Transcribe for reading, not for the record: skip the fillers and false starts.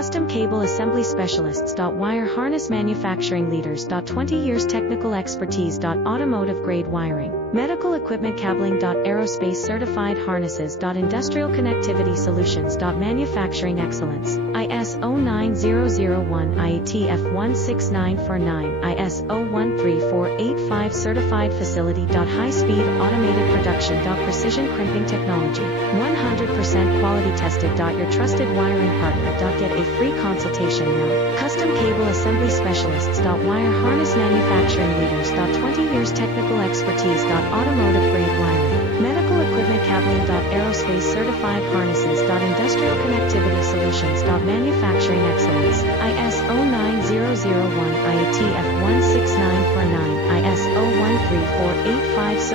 Custom Cable Assembly Specialists. Wire Harness Manufacturing Leaders. 20 years Technical Expertise. Automotive Grade Wiring. Medical Equipment Cabling. Aerospace Certified Harnesses. Industrial Connectivity Solutions. Manufacturing Excellence. ISO 9001 IATF 16949 ISO 13485 Certified Facility. High-speed automated production. Precision crimping technology. 100% quality tested. Your trusted wiring partner. Get a free consultation now. Custom Cable Assembly Specialists. Wire Harness Manufacturing Leaders. 20 years Technical Expertise. Automotive Grade Wiring. Medical Equipment Cabling. Aerospace Certified Harnesses. Industrial Connectivity Solutions. Manufacturing Excellence. ISO 9001 IATF 16949 ISO 13485